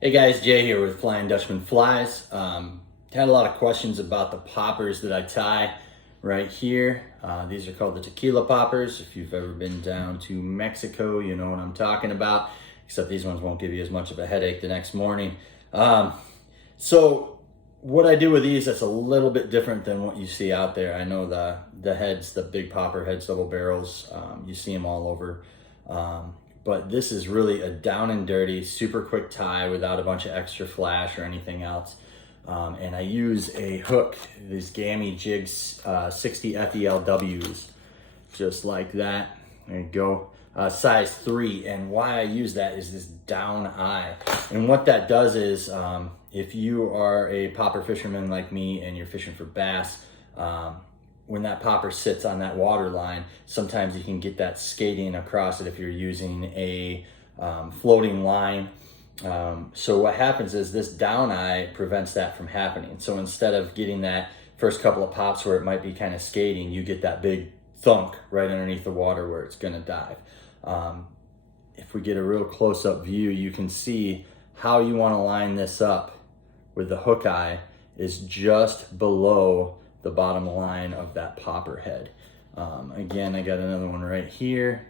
Hey guys, Jay here with Flying Dutchman Flies. Had a lot of questions about the poppers that I tie right here. These are called the Tequila Poppers. If you've ever been down to Mexico, you know what I'm talking about, except these ones won't give you as much of a headache the next morning. So what I do with these, that's a little bit different than what you see out there. I know the heads, the big popper heads, double barrels, you see them all over. But this is really a down and dirty, super quick tie without a bunch of extra flash or anything else. And I use a hook, these Gammy Jigs 60 FELWs, just like that. There you go. Size 3. And why I use that is this down eye. And what that does is, if you are a popper fisherman like me and you're fishing for bass, when that popper sits on that water line, sometimes you can get that skating across it if you're using a floating line. So what happens is this down eye prevents that from happening. So instead of getting that first couple of pops where it might be kind of skating, you get that big thunk right underneath the water where it's gonna dive. If we get a real close-up view, you can see how you wanna line this up with the hook eye is just below the bottom line of that popper head. Again, I got another one right here,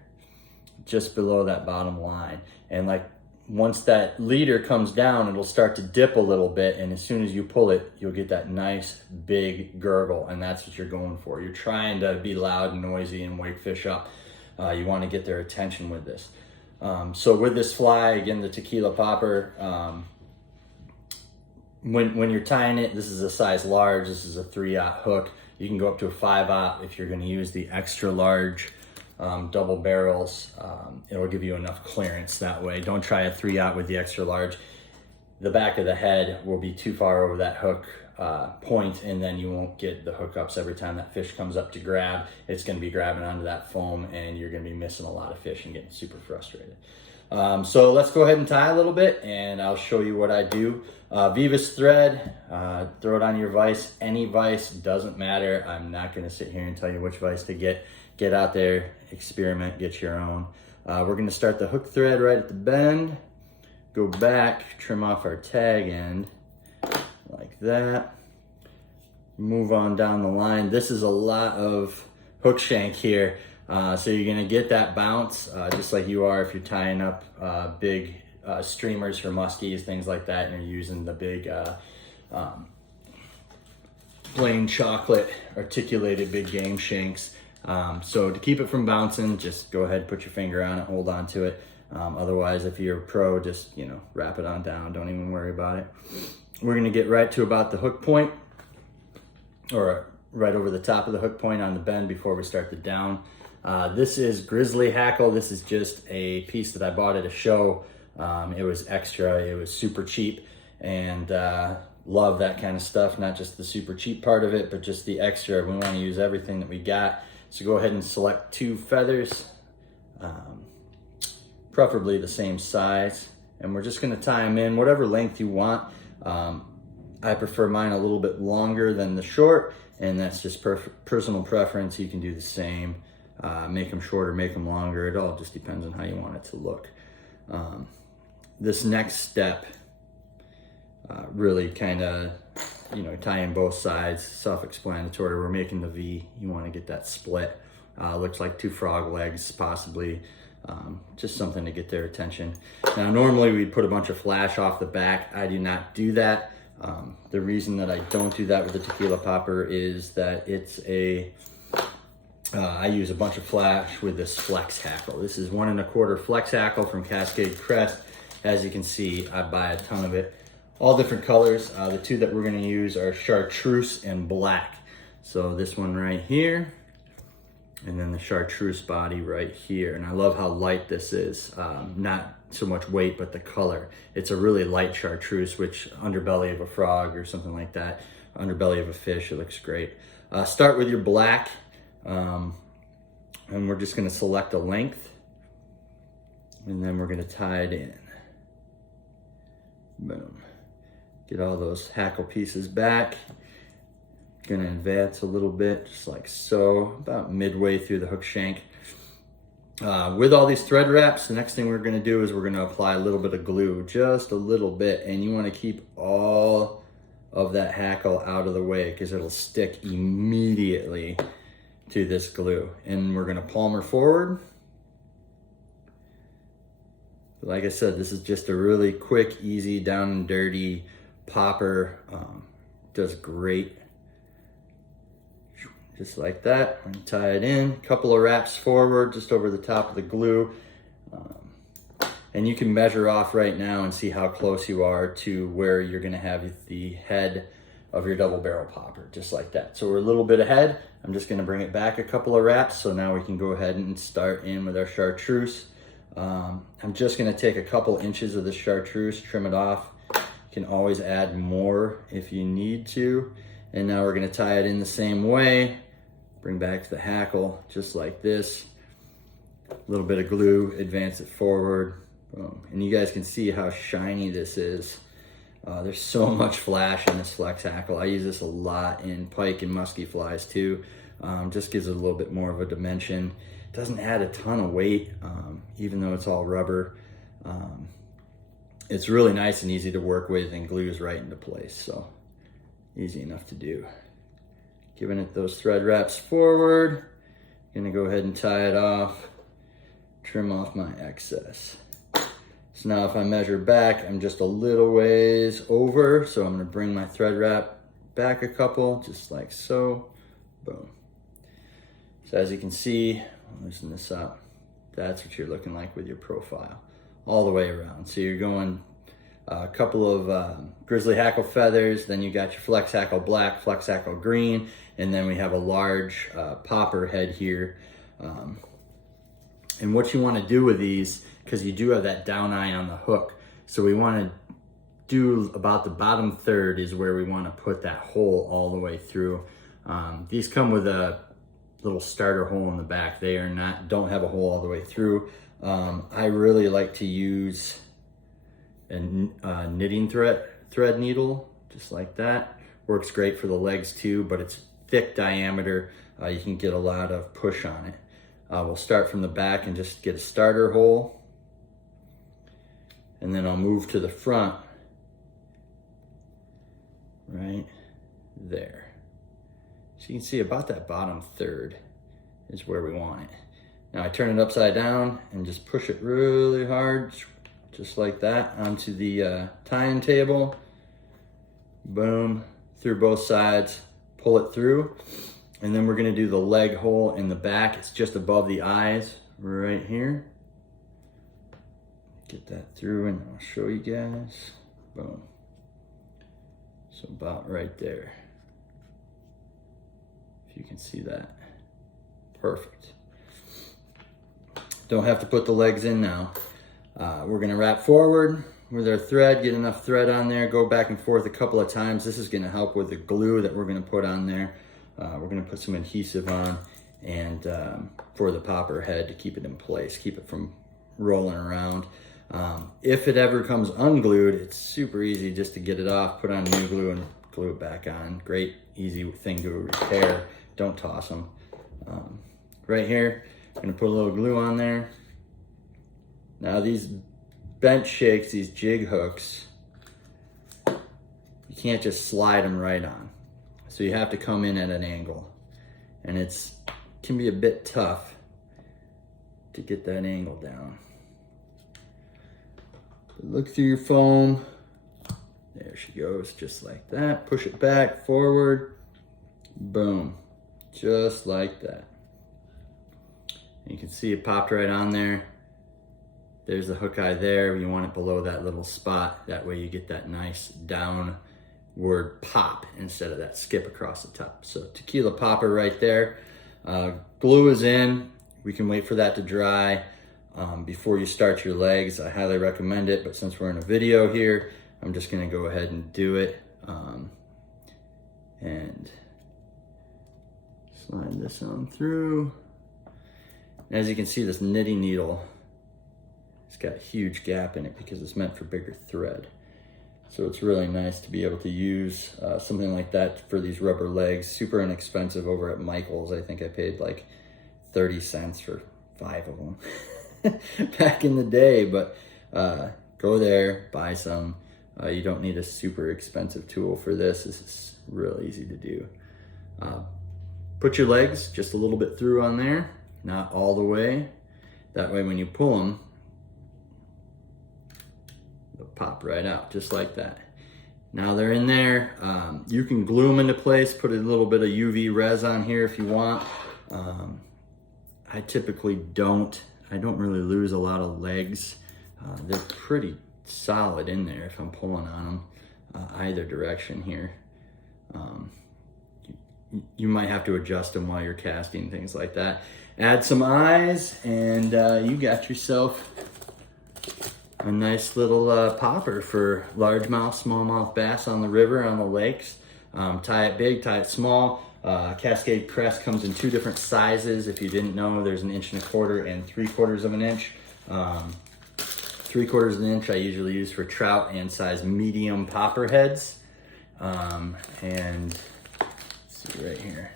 just below that bottom line. And like once that leader comes down, it'll start to dip a little bit. And as soon as you pull it, you'll get that nice big gurgle. And that's what you're going for. You're trying to be loud and noisy and wake fish up. You want to get their attention with this. So with this fly, again, the Tequila Popper, when you're tying it, this is a size large, this is a 3/0 hook. You can go up to a 5/0 if you're going to use the extra large double barrels. It'll give you enough clearance that way. Don't try a 3/0 with the extra large. The back of the head will be too far over that hook point, and then you won't get the hookups every time that fish comes up to grab. It's going to be grabbing onto that foam, and you're going to be missing a lot of fish and getting super frustrated. So let's go ahead and tie a little bit, and I'll show you what I do. Vivas thread, throw it on your vise. Any vise, doesn't matter. I'm not going to sit here and tell you which vise to get. Get out there, experiment, get your own. We're going to start the hook thread right at the bend, go back, trim off our tag end like that, move on down the line. This is a lot of hook shank here. So you're gonna get that bounce just like you are if you're tying up big streamers for muskies, things like that, and you're using the big plain chocolate articulated big game shanks. So to keep it from bouncing, just go ahead, put your finger on it, hold on to it. Otherwise, if you're a pro, just wrap it on down, don't even worry about it. We're gonna get right to about the hook point, or right over the top of the hook point on the bend before we start the down. This is Grizzly Hackle. This is just a piece that I bought at a show. It was extra, it was super cheap, and love that kind of stuff. Not just the super cheap part of it, but just the extra. We want to use everything that we got. So go ahead and select 2 feathers, preferably the same size. And we're just gonna tie them in whatever length you want. I prefer mine a little bit longer than the short, and that's just personal preference. You can do the same. Make them shorter, make them longer. It all just depends on how you want it to look. This next step, really kind of, tie in both sides, self-explanatory. We're making the V. You want to get that split. Looks like 2 frog legs, possibly. Just something to get their attention. Now, normally we put a bunch of flash off the back. I do not do that. The reason that I don't do that with the Tequila Popper is that it's I use a bunch of flash with this flex hackle. This is 1 1/4 flex hackle from Cascade Crest. As you can see, I buy a ton of it. All different colors. The 2 that we're gonna use are chartreuse and black. So this one right here, and then the chartreuse body right here. And I love how light this is. Not so much weight, but the color. It's a really light chartreuse, which underbelly of a frog or something like that, underbelly of a fish, it looks great. Start with your black. And we're just going to select a length, and then we're going to tie it in. Boom. Get all those hackle pieces back. Going to advance a little bit, just like so, about midway through the hook shank. With all these thread wraps, the next thing we're gonna do is we're gonna apply a little bit of glue, just a little bit, and you wanna keep all of that hackle out of the way because it'll stick immediately to this glue. And we're gonna palmer forward. Like I said, this is just a really quick, easy, down and dirty popper. Does great. Just like that, I'm gonna tie it in, couple of wraps forward, just over the top of the glue. And you can measure off right now and see how close you are to where you're gonna have the head of your double barrel popper, just like that. So we're a little bit ahead. I'm just gonna bring it back a couple of wraps, so now we can go ahead and start in with our chartreuse. I'm just gonna take a couple inches of the chartreuse, trim it off. You can always add more if you need to. And now we're gonna tie it in the same way. Bring back the hackle, just like this. A little bit of glue, advance it forward. Boom. And you guys can see how shiny this is. There's so much flash in this flex hackle. I use this a lot in pike and musky flies too. Just gives it a little bit more of a dimension. Doesn't add a ton of weight, even though it's all rubber. It's really nice and easy to work with and glues right into place. So easy enough to do. Giving it those thread wraps forward. Gonna go ahead and tie it off, trim off my excess. So now if I measure back, I'm just a little ways over. So I'm gonna bring my thread wrap back a couple, just like so, boom. So as you can see, I'll loosen this up. That's what you're looking like with your profile, all the way around. So you're going a couple of grizzly hackle feathers, then you got your flex hackle black, flex hackle green, and then we have a large popper head here. And what you want to do with these, because you do have that down eye on the hook, so we want to do about the bottom third is where we want to put that hole all the way through. These come with a little starter hole in the back. They are not, don't have a hole all the way through. I really like to use a knitting thread needle, just like that. Works great for the legs too, but it's thick diameter. You can get a lot of push on it. We'll start from the back and just get a starter hole. And then I'll move to the front, right there. So you can see about that bottom third is where we want it. Now I turn it upside down and just push it really hard, just like that, onto the tying table. Boom, through both sides, pull it through. And then we're gonna do the leg hole in the back. It's just above the eyes, right here. Get that through and I'll show you guys. Boom. So about right there. If you can see that. Perfect. Don't have to put the legs in now. We're gonna wrap forward with our thread, get enough thread on there, go back and forth a couple of times. This is gonna help with the glue that we're gonna put on there. We're gonna put some adhesive on and for the popper head to keep it in place, keep it from rolling around. If it ever comes unglued, it's super easy just to get it off, put on new glue and glue it back on. Great, easy thing to repair. Don't toss them. Right here, I'm gonna put a little glue on there. Now these bench shakes, these jig hooks, you can't just slide them right on. So you have to come in at an angle. And it can be a bit tough to get that angle down. But look through your foam. There she goes, just like that. Push it back, forward, boom, just like that. And you can see it popped right on there. There's the hook eye there. You want it below that little spot. That way you get that nice downward pop instead of that skip across the top. So Tequila Popper right there. Glue is in. We can wait for that to dry before you start your legs. I highly recommend it, but since we're in a video here, I'm just gonna go ahead and do it. And slide this on through. And as you can see, this knitting needle, it's got a huge gap in it because it's meant for bigger thread. So it's really nice to be able to use something like that for these rubber legs. Super inexpensive over at Michael's. I think I paid like 30 cents for 5 of them back in the day, but go there, buy some. You don't need a super expensive tool for this. This is real easy to do. Put your legs just a little bit through on there, not all the way. That way when you pull them, they'll pop right out, just like that. Now they're in there. You can glue them into place, put a little bit of UV res on here if you want. I typically don't. I don't really lose a lot of legs. They're pretty solid in there if I'm pulling on them either direction here. You might have to adjust them while you're casting, things like that. Add some eyes and you got yourself a nice little popper for largemouth, smallmouth bass on the river, on the lakes. Tie it big, tie it small. Cascade Crest comes in 2 different sizes. If you didn't know, there's an 1.25 inch and 3/4 of an inch. 3/4 of an inch I usually use for trout and size medium popper heads. And let's see right here.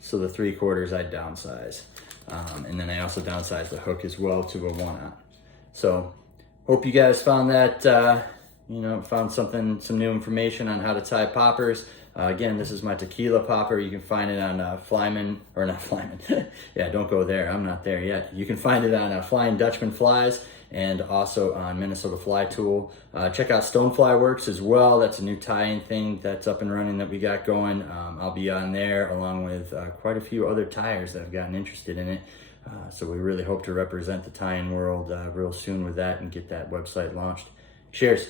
So the 3/4 I downsize. And then I also downsize the hook as well to a 1/0. So hope you guys found that, found some new information on how to tie poppers. Again, this is my Tequila Popper. You can find it on Flyman, or not Flyman. Yeah, don't go there. I'm not there yet. You can find it on Flying Dutchman Flies and also on Minnesota Fly Tool. Check out Stonefly Works as well. That's a new tie-in thing that's up and running that we got going. I'll be on there along with quite a few other tiers that have gotten interested in it. So we really hope to represent the tie-in world real soon with that and get that website launched. Cheers.